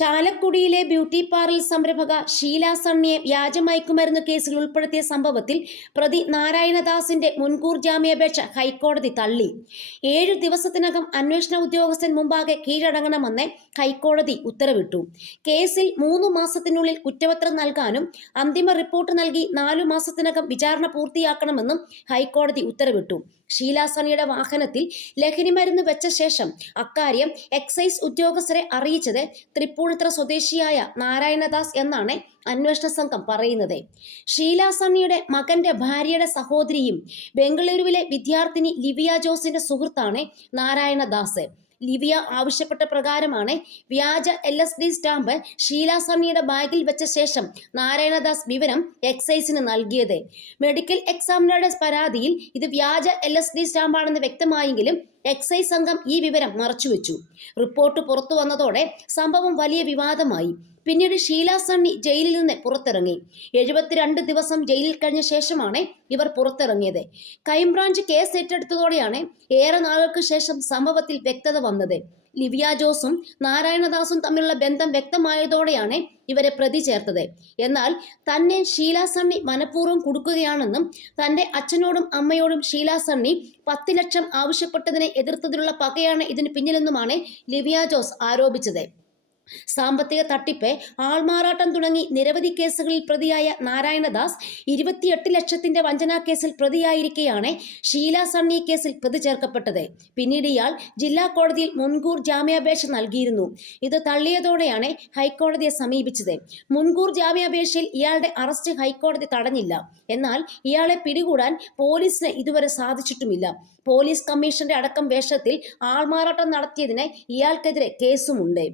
ചാലക്കുടിയിലെ beauty parlour സംരംഭക ഷീല സണ്ണിയെ വ്യാജമയക്കുമരുന്ന് കേസിൽ ഉൾപ്പെടുത്തിയ സംഭവത്തിൽ പ്രതി നാരായണദാസിന്റെ മുൻകൂർ ജാമ്യാപേക്ഷ ഹൈക്കോടതി തള്ളി. 7 ദിവസത്തിനകം അന്വേഷണ ഉദ്യോഗസ്ഥൻ മുമ്പാകെ കീഴടങ്ങണമെന്ന് ഹൈക്കോടതി ഉത്തരവിട്ടു. കേസിൽ 3 മാസത്തിനുള്ളിൽ കുറ്റപത്രം നൽകാനും അന്തിമ റിപ്പോർട്ട് നൽകി 4 മാസത്തിനകം വിചാരണ പൂർത്തിയാക്കണമെന്നും ഹൈക്കോടതി ഉത്തരവിട്ടു. ഷീല സണ്ണിയുടെ വാഹനത്തിൽ ലഹരിമരുന്ന് വെച്ച ശേഷം അക്കാര്യം എക്സൈസ് ഉദ്യോഗസ്ഥരെ അറിയിച്ചത് തൃപ്പൂണിത്തുറ സ്വദേശിയായ നാരായണദാസ് എന്നാണ് അന്വേഷണ സംഘം പറയുന്നത്. ഷീല സണ്ണിയുടെ മകന്റെ ഭാര്യയുടെ സഹോദരിയും ബംഗളൂരുവിലെ വിദ്യാർത്ഥിനി ലിവിയ ജോസിന്റെ സുഹൃത്താണ് നാരായണദാസ്. ലിവിയ ആവശ്യപ്പെട്ട പ്രകാരമാണ് വ്യാജ LSD സ്റ്റാമ്പ് ഷീല സണ്ണിയുടെ ബാഗിൽ വെച്ച ശേഷം നാരായണദാസ് വിവരം എക്സൈസിന് നൽകിയത്. മെഡിക്കൽ എക്സാമിനറുടെ പരാതിയിൽ ഇത് വ്യാജ LSD സ്റ്റാമ്പാണെന്ന് വ്യക്തമായെങ്കിലും എക്സൈസ് സംഘം ഈ വിവരം മറച്ചുവെച്ചു. റിപ്പോർട്ട് പുറത്തു വന്നതോടെ സംഭവം വലിയ വിവാദമായി. പിന്നീട് ഷീല സണ്ണി ജയിലിൽ നിന്ന് പുറത്തിറങ്ങി. 72 ദിവസം ജയിലിൽ കഴിഞ്ഞ ശേഷമാണ് ഇവർ പുറത്തിറങ്ങിയത്. ക്രൈംബ്രാഞ്ച് കേസ് ഏറ്റെടുത്തതോടെയാണ് ഏറെ നാളുകൾക്ക് ശേഷം സംഭവത്തിൽ വ്യക്തത വന്നത്. ലിവിയ ജോസും നാരായണദാസും തമ്മിലുള്ള ബന്ധം വ്യക്തമായതോടെയാണ് ഇവരെ പ്രതി ചേർത്തത്. എന്നാൽ തന്നെ ഷീല സണ്ണി മനഃപൂർവ്വം കുടുക്കുകയാണെന്നും തന്റെ അച്ഛനോടും അമ്മയോടും ഷീല സണ്ണി 10 ലക്ഷം ആവശ്യപ്പെട്ടതിനെ എതിർത്തതിലുള്ള പകയാണ് ഇതിന് പിന്നിലെന്നുമാണ് ലിവിയ ജോസ് ആരോപിച്ചത്. സാമ്പത്തിക തട്ടിപ്പ്, ആൾമാറാട്ടം തുടങ്ങി നിരവധി കേസുകളിൽ പ്രതിയായ നാരായണദാസ് 28 ലക്ഷത്തിന്റെ വഞ്ചനാ കേസിൽ പ്രതിയായിരിക്കെയാണ് ഷീല സണ്ണി കേസിൽ പ്രതി ചേർക്കപ്പെട്ടത്. പിന്നീട് ഇയാൾ ജില്ലാ കോടതിയിൽ മുൻകൂർ ജാമ്യാപേക്ഷ നൽകിയിരുന്നു. ഇത് തള്ളിയതോടെയാണ് ഹൈക്കോടതിയെ സമീപിച്ചത്. മുൻകൂർ ജാമ്യാപേക്ഷയിൽ ഇയാളുടെ അറസ്റ്റ് ഹൈക്കോടതി തടഞ്ഞില്ല. എന്നാൽ ഇയാളെ പിടികൂടാൻ പോലീസിന് ഇതുവരെ സാധിച്ചിട്ടുമില്ല. പോലീസ് കമ്മീഷണറുടെ അടക്കം വേഷത്തിൽ ആൾമാറാട്ടം നടത്തിയതിന് ഇയാൾക്കെതിരെ കേസുമുണ്ട്.